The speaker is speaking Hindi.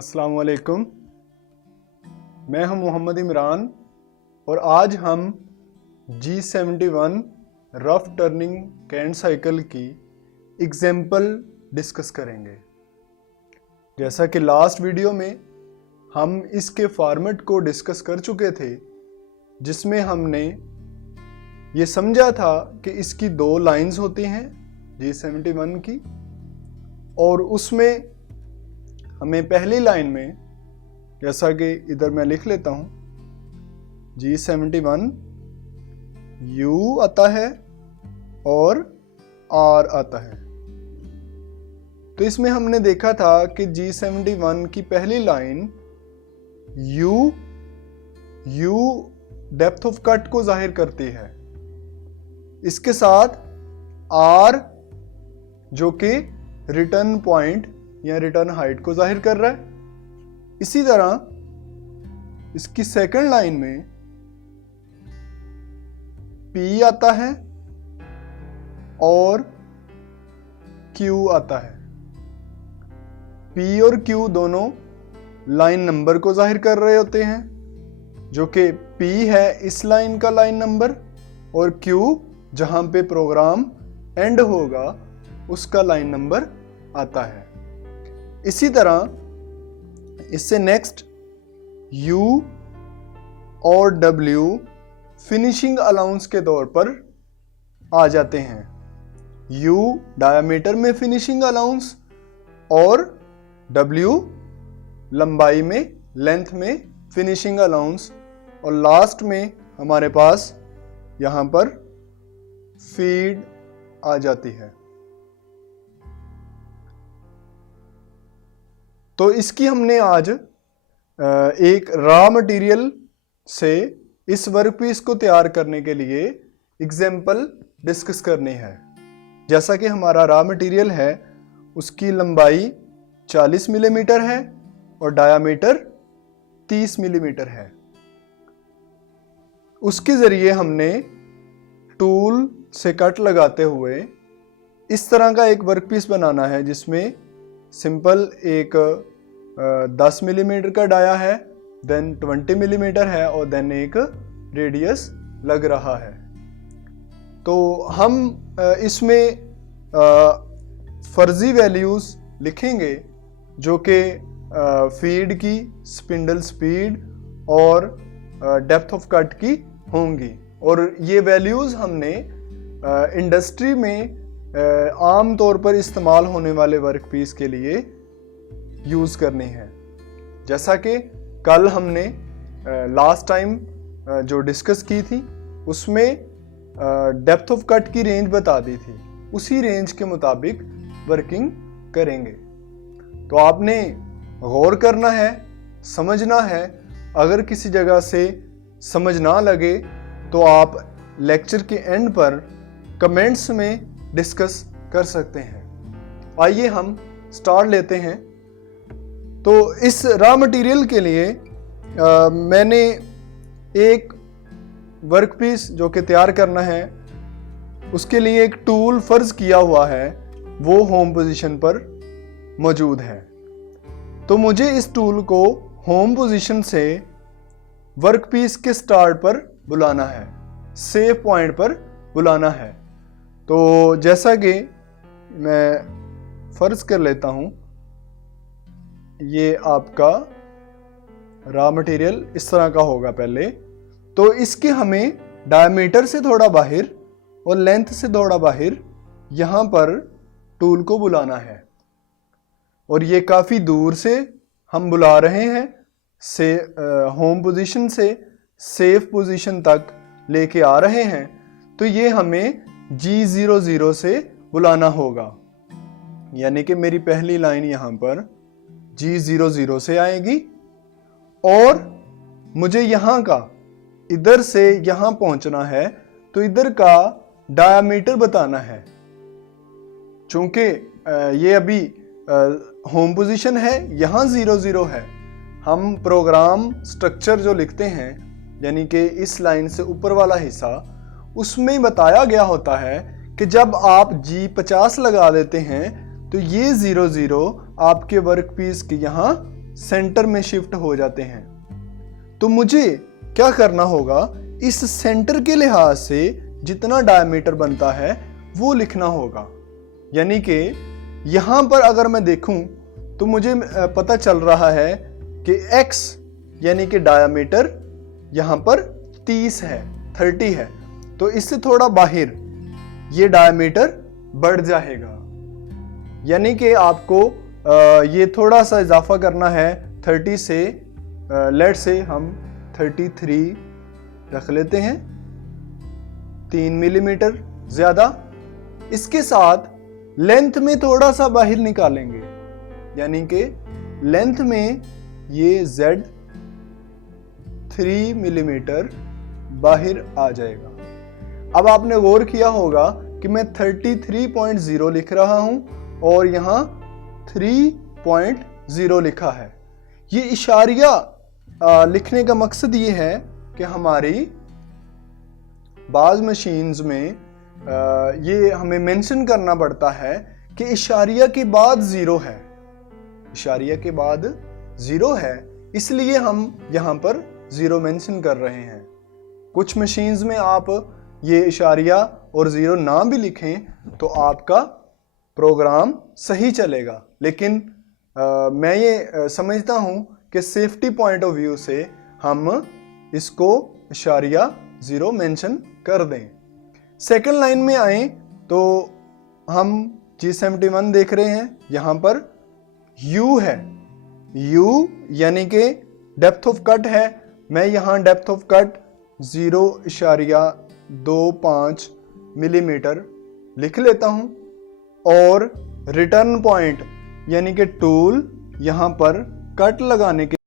अस्सलाम वालेकुम। मैं हूं मोहम्मद इमरान और आज हम G71 rough turning canned cycle की एग्जाम्पल डिस्कस करेंगे। जैसा कि लास्ट वीडियो में हम इसके फॉर्मेट को डिस्कस कर चुके थे, जिसमें हमने ये समझा था कि इसकी दो लाइंस होती हैं G71 की, और उसमें हमें पहली लाइन में, जैसा कि इधर मैं लिख लेता हूं, G71 U आता है और R आता है। तो इसमें हमने देखा था कि G71 की पहली line U depth of cut को जाहिर करती है, इसके साथ R जो कि रिटर्न पॉइंट या रिटर्न हाइट को जाहिर कर रहा है। इसी तरह इसकी सेकंड लाइन में P आता है और Q आता है। P और Q दोनों लाइन नंबर को जाहिर कर रहे होते हैं, जो कि P है इस लाइन का लाइन नंबर और Q जहां पे प्रोग्राम एंड होगा उसका लाइन नंबर आता है। इसी तरह इससे नेक्स्ट U और W फिनिशिंग अलाउंस के तौर पर आ जाते हैं। U डायमीटर में फिनिशिंग अलाउंस और W लंबाई में, लेंथ में फिनिशिंग अलाउंस, और लास्ट में हमारे पास यहां पर फीड आ जाती है। तो इसकी हमने आज एक रॉ मटेरियल से इस वर्कपीस को तैयार करने के लिए एग्जाम्पल डिस्कस करनी है। जैसा कि हमारा रॉ मटेरियल है, उसकी लंबाई 40 मिलीमीटर है और डायामीटर 30 मिलीमीटर है। उसके ज़रिए हमने टूल से कट लगाते हुए इस तरह का एक वर्कपीस बनाना है, जिसमें सिंपल एक 10 मिलीमीटर का डाया है, देन 20 मिलीमीटर है और देन एक रेडियस लग रहा है। तो हम इसमें फर्जी वैल्यूज़ लिखेंगे जो कि फीड की, स्पिंडल स्पीड और डेप्थ ऑफ कट की होंगी, और ये वैल्यूज़ हमने इंडस्ट्री में आम तौर पर इस्तेमाल होने वाले वर्कपीस के लिए यूज़ करनी है। जैसा कि कल हमने लास्ट टाइम जो डिस्कस की थी, उसमें डेप्थ ऑफ कट की रेंज बता दी थी, उसी रेंज के मुताबिक वर्किंग करेंगे। तो आपने गौर करना है, समझना है। अगर किसी जगह से समझ ना लगे तो आप लेक्चर के एंड पर कमेंट्स में डिस्कस कर सकते हैं। आइए हम स्टार्ट लेते हैं। तो इस रॉ मटेरियल के लिए मैंने एक वर्कपीस जो कि तैयार करना है, उसके लिए एक टूल फ़र्ज़ किया हुआ है, वो होम पोजीशन पर मौजूद है। तो मुझे इस टूल को होम पोजीशन से वर्कपीस के स्टार्ट पर बुलाना है, सेव पॉइंट पर बुलाना है। तो जैसा कि मैं फ़र्ज़ कर लेता हूँ, ये आपका रॉ मटेरियल इस तरह का होगा पहले। तो इसके हमें डायमीटर से थोड़ा बाहर और लेंथ से थोड़ा बाहर यहाँ पर टूल को बुलाना है, और ये काफ़ी दूर से हम बुला रहे हैं, से होम पोजीशन से सेफ पोजीशन तक लेके आ रहे हैं। तो ये हमें G00 से बुलाना होगा, यानी कि मेरी पहली लाइन यहाँ पर G00 से आएगी, और मुझे यहाँ का, इधर से यहाँ पहुँचना है, तो इधर का डायामीटर बताना है। चूँकि ये अभी होम पोजीशन है, यहाँ 00 है। हम प्रोग्राम स्ट्रक्चर जो लिखते हैं, यानी कि इस लाइन से ऊपर वाला हिस्सा, उसमें बताया गया होता है कि जब आप G50 लगा देते हैं तो ये 00 आपके वर्कपीस के यहाँ सेंटर में शिफ्ट हो जाते हैं। तो मुझे क्या करना होगा, इस सेंटर के लिहाज से जितना डायमीटर बनता है वो लिखना होगा। यानी कि यहां पर अगर मैं देखूं तो मुझे पता चल रहा है कि x यानी कि डायमीटर यहां पर 30 है, 30 है, तो इससे थोड़ा बाहर ये डायमीटर बढ़ जाएगा। यानी कि आपको ये थोड़ा सा इजाफा करना है 30 से, लेट से हम 33 रख लेते हैं, 3 मिलीमीटर ज्यादा। इसके साथ लेंथ में थोड़ा सा बाहर निकालेंगे, यानी कि लेंथ में ये Z 3 मिलीमीटर बाहर आ जाएगा। अब आपने गौर किया होगा कि मैं 33.0 लिख रहा हूं और यहां 3.0 लिखा है। ये इशारिया लिखने का मकसद ये है कि हमारी बाज़ मशीन्स में ये हमें मेंशन करना पड़ता है कि इशारिया के बाद 0 है, इशारिया के बाद 0 है, इसलिए हम यहाँ पर 0 मेंशन कर रहे हैं। कुछ मशीन्स में आप ये इशारिया और 0 ना भी लिखें तो आपका प्रोग्राम सही चलेगा, लेकिन मैं ये समझता हूँ कि सेफ्टी पॉइंट ऑफ व्यू से हम इसको इशारिया 0 मेंशन कर दें। सेकंड लाइन में आए तो हम G71 देख रहे हैं, यहाँ पर U है, U यानी कि डेप्थ ऑफ कट है। मैं यहाँ डेप्थ ऑफ कट 0.25 मिलीमीटर लिख लेता हूँ और रिटर्न पॉइंट यानी कि टूल यहाँ पर कट लगाने के